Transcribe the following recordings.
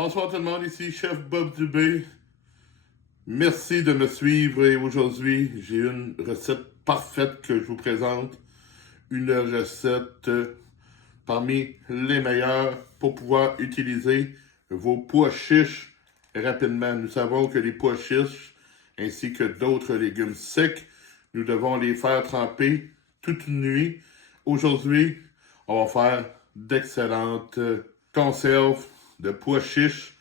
Bonsoir tout le monde, ici Chef Bob Dubé. Merci de me suivre et aujourd'hui, j'ai une recette parfaite que je vous présente. Une recette parmi les meilleures pour pouvoir utiliser vos pois chiches rapidement. Nous savons que les pois chiches ainsi que d'autres légumes secs, nous devons les faire tremper toute une nuit. Aujourd'hui, on va faire d'excellentes conserves de pois chiches.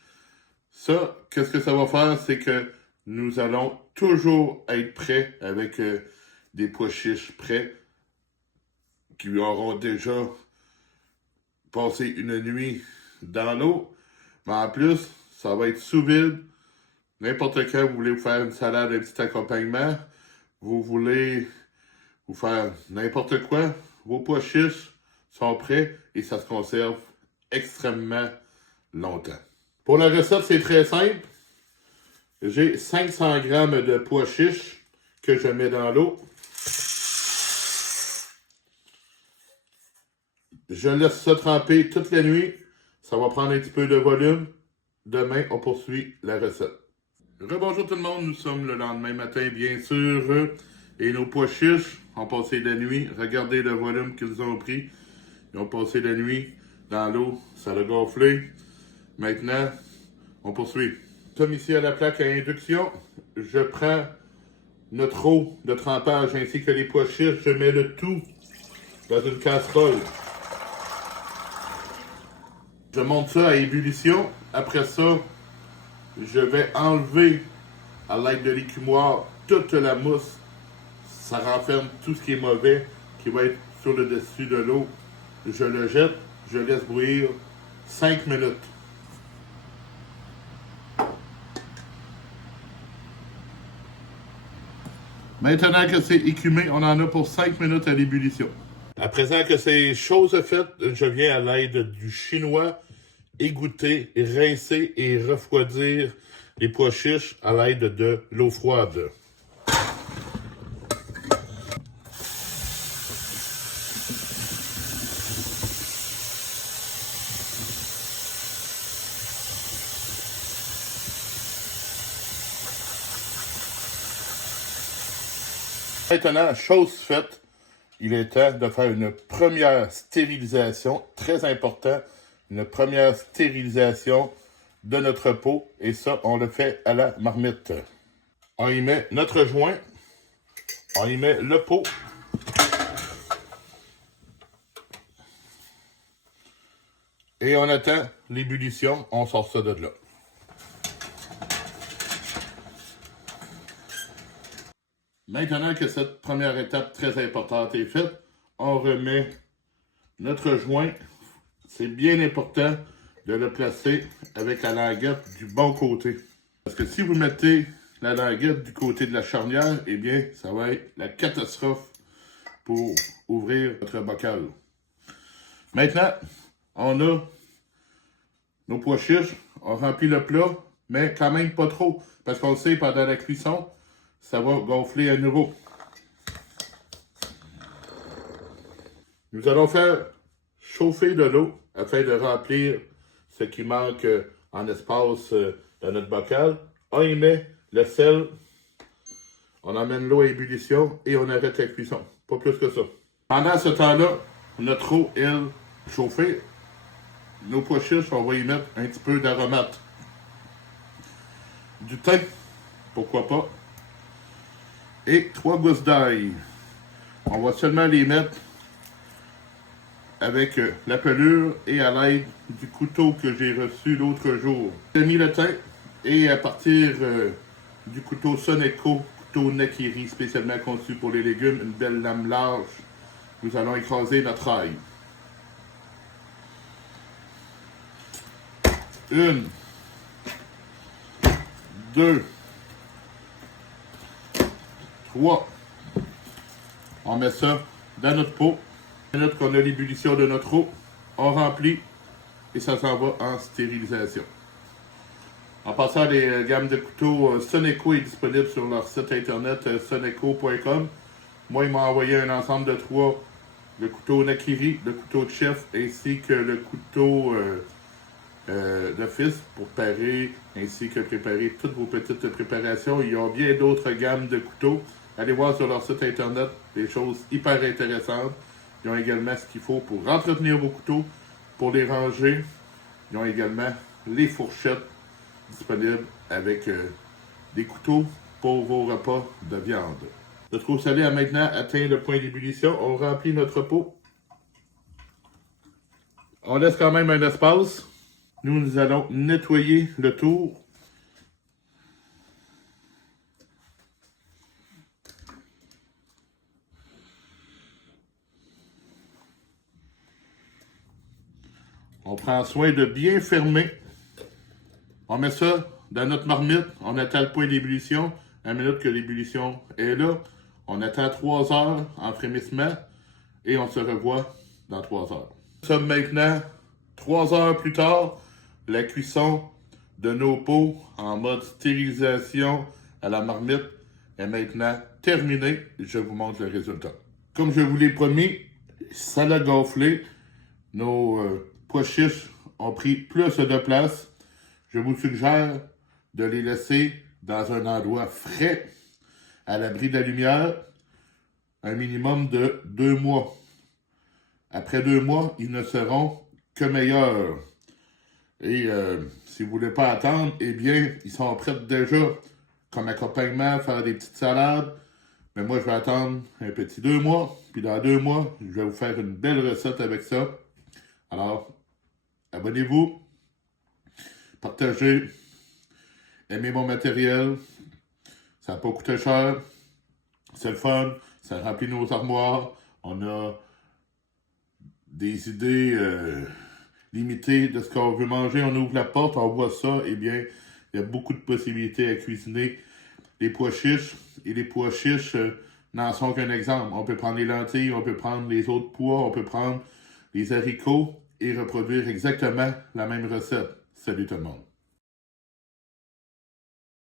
Ça, qu'est-ce que ça va faire? C'est que nous allons toujours être prêts avec des pois chiches prêts qui auront déjà passé une nuit dans l'eau. Mais en plus, ça va être sous vide. N'importe quand vous voulez vous faire une salade, un petit accompagnement, vous voulez vous faire n'importe quoi, vos pois chiches sont prêts et ça se conserve extrêmement longtemps. Pour la recette, c'est très simple. J'ai 500 g de pois chiches que je mets dans l'eau. Je laisse ça tremper toute la nuit. Ça va prendre un petit peu de volume. Demain, on poursuit la recette. Rebonjour tout le monde, nous sommes le lendemain matin, bien sûr. Et nos pois chiches ont passé la nuit. Regardez le volume qu'ils ont pris. Ils ont passé la nuit dans l'eau. Ça a gonflé. Maintenant, on poursuit. Nous sommes ici à la plaque à induction. Je prends notre eau de trempage ainsi que les pois chiches. Je mets le tout dans une casserole. Je monte ça à ébullition. Après ça, je vais enlever à l'aide de l'écumoire toute la mousse. Ça renferme tout ce qui est mauvais qui va être sur le dessus de l'eau. Je le jette. Je laisse bouillir 5 minutes. Maintenant que c'est écumé, on en a pour 5 minutes à l'ébullition. À présent que ces choses faites, je viens à l'aide du chinois égoutter, rincer et refroidir les pois chiches à l'aide de l'eau froide. Maintenant, chose faite, il est temps de faire une première stérilisation, très important, une première stérilisation de notre pot, et ça, on le fait à la marmite. On y met notre joint, on y met le pot, et on attend l'ébullition, on sort ça de là. Maintenant que cette première étape très importante est faite, on remet notre joint. C'est bien important de le placer avec la languette du bon côté. Parce que si vous mettez la languette du côté de la charnière, eh bien, ça va être la catastrophe pour ouvrir votre bocal. Maintenant, on a nos pois chiches. On remplit le plat, mais quand même pas trop. Parce qu'on le sait, pendant la cuisson, ça va gonfler à nouveau. Nous allons faire chauffer de l'eau afin de remplir ce qui manque en espace dans notre bocal. On y met le sel, on emmène l'eau à ébullition et on arrête la cuisson. Pas plus que ça. Pendant ce temps-là, notre eau, elle, chauffée, nos pois chiches, on va y mettre un petit peu d'aromate. Du thym, pourquoi pas. Et 3 gousses d'ail. On va seulement les mettre avec la pelure et à l'aide du couteau que j'ai reçu l'autre jour. J'ai mis le thym et à partir du couteau Soneco, couteau Nakiri spécialement conçu pour les légumes, une belle lame large, nous allons écraser notre ail. 1, 2, 3. On met ça dans notre pot. Minute qu'on a l'ébullition de notre eau, on remplit et ça s'en va en stérilisation. En passant, les gammes de couteaux Soneco est disponible sur leur site internet soneco.com. Moi, ils m'ont envoyé un ensemble de 3, le couteau Nakiri, le couteau de chef ainsi que le couteau d'office pour parer ainsi que préparer toutes vos petites préparations. Ils ont bien d'autres gammes de couteaux. Allez voir sur leur site internet des choses hyper intéressantes. Ils ont également ce qu'il faut pour entretenir vos couteaux, pour les ranger. Ils ont également les fourchettes disponibles avec des couteaux pour vos repas de viande. Notre eau salée a maintenant atteint le point d'ébullition. On remplit notre pot. On laisse quand même un espace. Nous allons nettoyer le tour. On prend soin de bien fermer. On met ça dans notre marmite. On attend le point d'ébullition. 1 minute que l'ébullition est là. On attend 3 heures en frémissement. Et on se revoit dans 3 heures. Nous sommes maintenant 3 heures plus tard. La cuisson de nos pots en mode stérilisation à la marmite est maintenant terminée. Je vous montre le résultat. Comme je vous l'ai promis, ça l'a gonflé. Nos pois chiches ont pris plus de place. Je vous suggère de les laisser dans un endroit frais, à l'abri de la lumière, un minimum de 2 mois. Après 2 mois, ils ne seront que meilleurs. Et si vous ne voulez pas attendre, eh bien, ils sont prêts déjà comme accompagnement, faire des petites salades. Mais moi, je vais attendre un petit 2 mois. Puis dans 2 mois, je vais vous faire une belle recette avec ça. Alors, abonnez-vous, partagez, aimez mon matériel. Ça n'a pas coûté cher. C'est le fun. Ça remplit nos armoires. On a des idées limitées de ce qu'on veut manger. On ouvre la porte, on voit ça. Eh bien, il y a beaucoup de possibilités à cuisiner les pois chiches. Et les pois chiches n'en sont qu'un exemple. On peut prendre les lentilles, on peut prendre les autres pois, on peut prendre les haricots et reproduire exactement la même recette. Salut tout le monde.